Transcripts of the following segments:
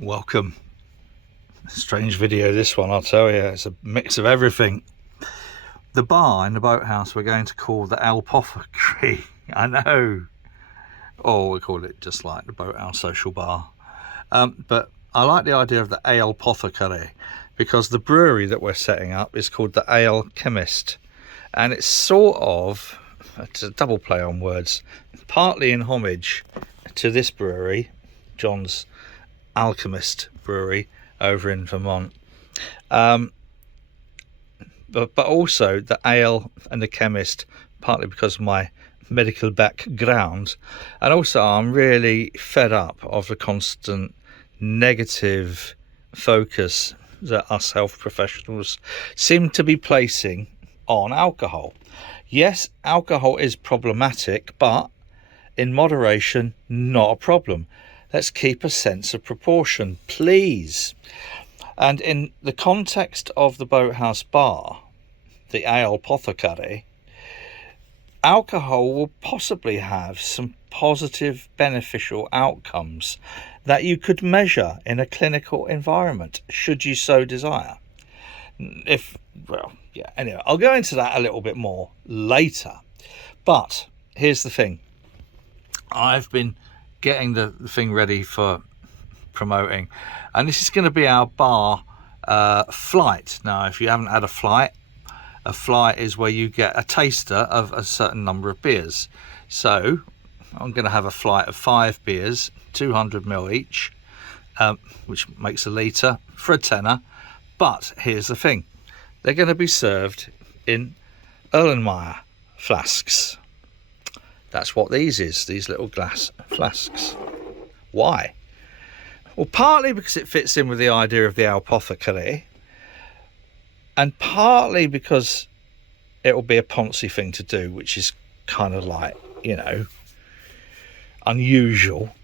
Welcome. Strange video this one, I'll tell you. It's a mix of everything. The bar in the Boathouse we're going to call the Apothecary. I know. Or we call it just like the Boathouse Social Bar. But I like the idea of the Apothecary because the brewery that we're setting up is called the Alchemist. And it's it's a double play on words, partly in homage to this brewery, John's Alchemist Brewery over in Vermont, but also the ale and the chemist, partly because of my medical background, and also I'm really fed up of the constant negative focus that us health professionals seem to be placing on alcohol. Yes, alcohol is problematic, but in moderation, not a problem. Let's keep a sense of proportion, please. And in the context of the Boathouse Bar, the Apothecary, alcohol will possibly have some positive beneficial outcomes that you could measure in a clinical environment, should you so desire. Anyway, I'll go into that a little bit more later. But here's the thing. I've been getting the thing ready for promoting, and this is going to be our bar flight. Now, if you haven't had a flight is where you get a taster of a certain number of beers. So I'm going to have a flight of 5 beers, 200ml each, which makes a litre for a tenner. But here's the thing, they're going to be served in Erlenmeyer flasks. That's what these little glass flasks. Why? Well, partly because it fits in with the idea of the Apothecary, and partly because it will be a poncy thing to do, which is kind of like, unusual.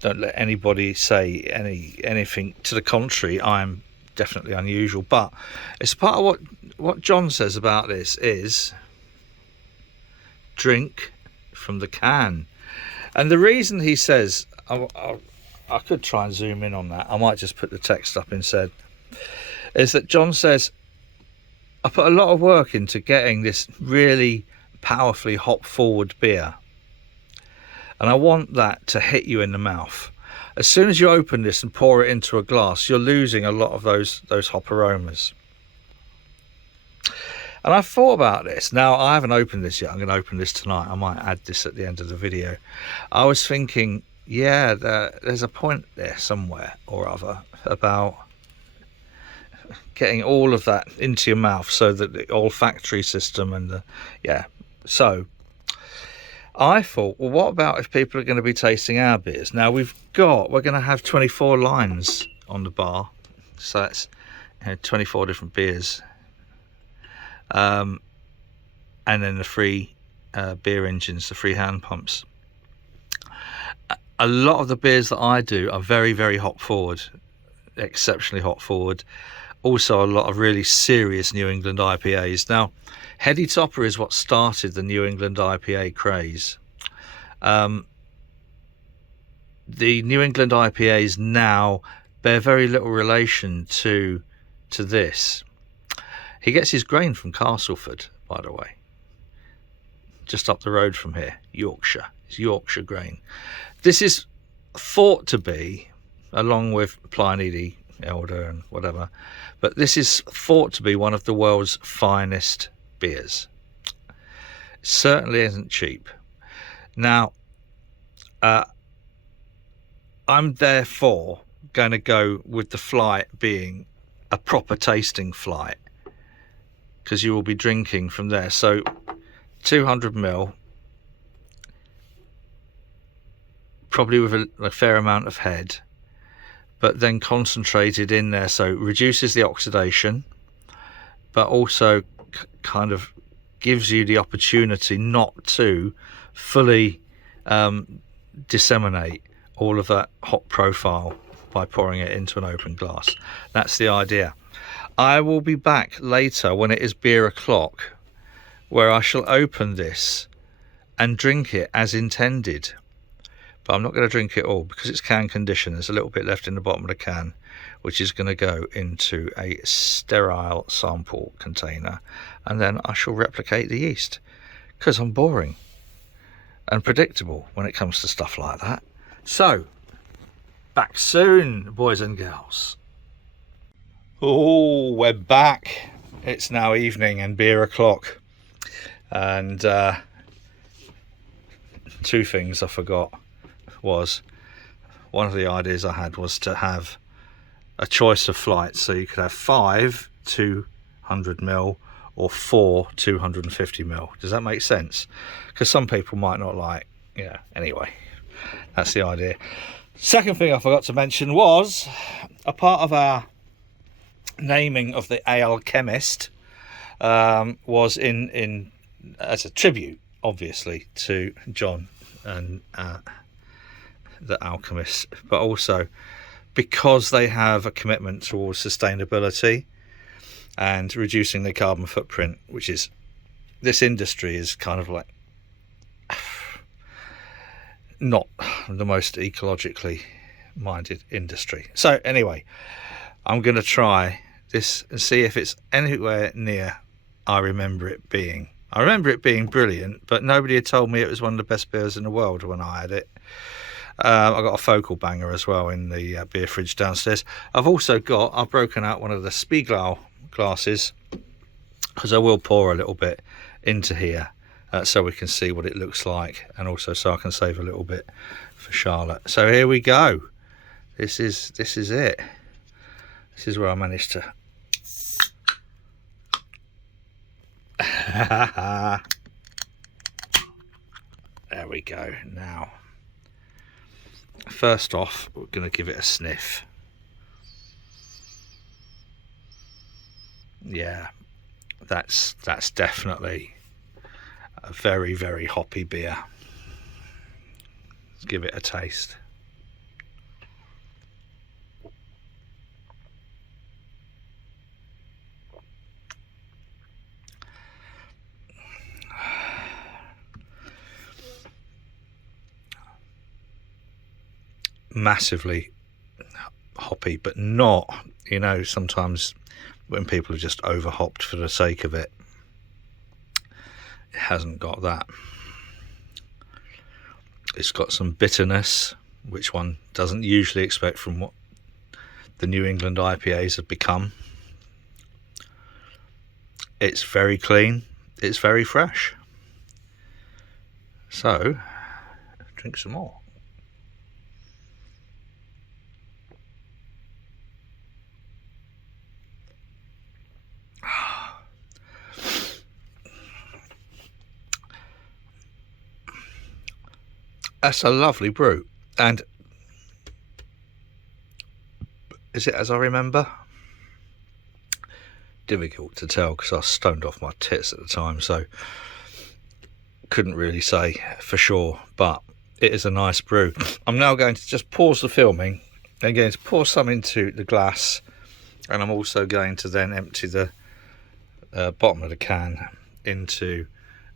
Don't let anybody say anything to the contrary. I'm definitely unusual, but it's part of what John says about this is drink from the can. And the reason he says, I could try and zoom in on that, I might just put the text up instead, is that John says, I put a lot of work into getting this really powerfully hop forward beer, and I want that to hit you in the mouth. As soon as you open this and pour it into a glass, you're losing a lot of those hop aromas. And I thought about this. Now, I haven't opened this yet. I'm going to open this tonight. I might add this at the end of the video. I was thinking, there's a point there somewhere or other about getting all of that into your mouth so that the olfactory system So I thought, well, what about if people are going to be tasting our beers? Now, we're going to have 24 lines on the bar. So that's 24 different beers. And then the free beer engines, the free hand pumps. A lot of the beers that I do are very, very hop forward, exceptionally hop forward. Also a lot of really serious New England IPAs. Now, Heady Topper is what started the New England IPA craze. The New England IPAs now bear very little relation to this. He gets his grain from Castleford, by the way, just up the road from here, Yorkshire. It's Yorkshire grain. This is thought to be, along with Pliny the Elder and whatever, but this is thought to be one of the world's finest beers. It certainly isn't cheap. Now, I'm therefore going to go with the flight being a proper tasting flight, because you will be drinking from there. So 200ml, probably with a fair amount of head, but then concentrated in there, so reduces the oxidation, but also kind of gives you the opportunity not to fully disseminate all of that hop profile by pouring it into an open glass. That's the idea. I will be back later when it is beer o'clock, where I shall open this and drink it as intended. but I'm not going to drink it all because it's can condition. There's a little bit left in the bottom of the can, which is going to go into a sterile sample container, and then I shall replicate the yeast, because I'm boring and predictable when it comes to stuff like that. So, back soon, boys and girls. Oh, we're back. It's now evening and beer o'clock, and two things I forgot was, one of the ideas I had was to have a choice of flights, so you could have 5 200ml or 4 250ml. Does that make sense? Because some people might not like, yeah, anyway, that's the idea. Second thing I forgot to mention was, a part of our naming of the Alchemist was in as a tribute, obviously, to John and the Alchemist, but also because they have a commitment towards sustainability and reducing their carbon footprint, which is, this industry is kind of like not the most ecologically minded industry. So anyway, I'm going to try this and see if it's anywhere near I remember it being. I remember it being brilliant, but nobody had told me it was one of the best beers in the world when I had it. I got a focal banger as well in the beer fridge downstairs. I've broken out one of the Spiegelau glasses, because I will pour a little bit into here so we can see what it looks like, and also so I can save a little bit for Charlotte. So here we go. This is it. This is where I managed to there we go. Now, first off, we're going to give it a sniff. Yeah, that's definitely a very, very hoppy beer. Let's give it a taste. Massively hoppy, but not, sometimes when people are just over hopped for the sake of it. It hasn't got that. It's got some bitterness, which one doesn't usually expect from what the New England IPAs have become. It's very clean, it's very fresh. So, drink some more. That's a lovely brew. And is it as I remember? Difficult to tell because I was stoned off my tits at the time, so couldn't really say for sure, but it is a nice brew. I'm now going to just pause the filming and going to pour some into the glass, and I'm also going to then empty the bottom of the can into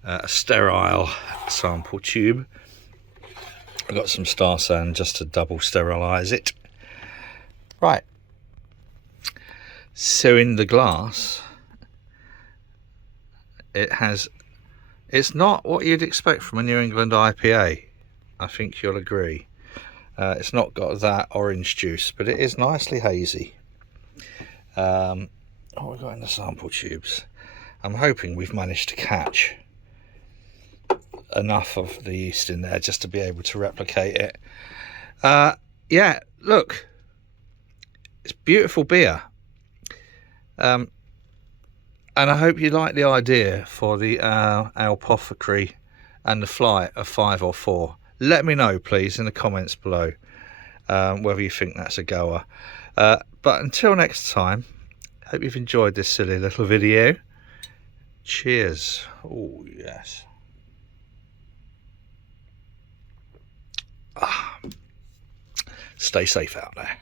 a sterile sample tube. I've got some Star Sand just to double sterilise it. Right. So in the glass, it's not what you'd expect from a New England IPA. I think you'll agree. It's not got that orange juice, but it is nicely hazy. What have we got in the sample tubes? I'm hoping we've managed to catch enough of the yeast in there just to be able to replicate it. Yeah, look, it's beautiful beer, and I hope you like the idea for the apothecary and the flight of 5 or 4. Let me know please in the comments below whether you think that's a goer. But until next time, hope you've enjoyed this silly little video. Cheers. Oh yes. Stay safe out there.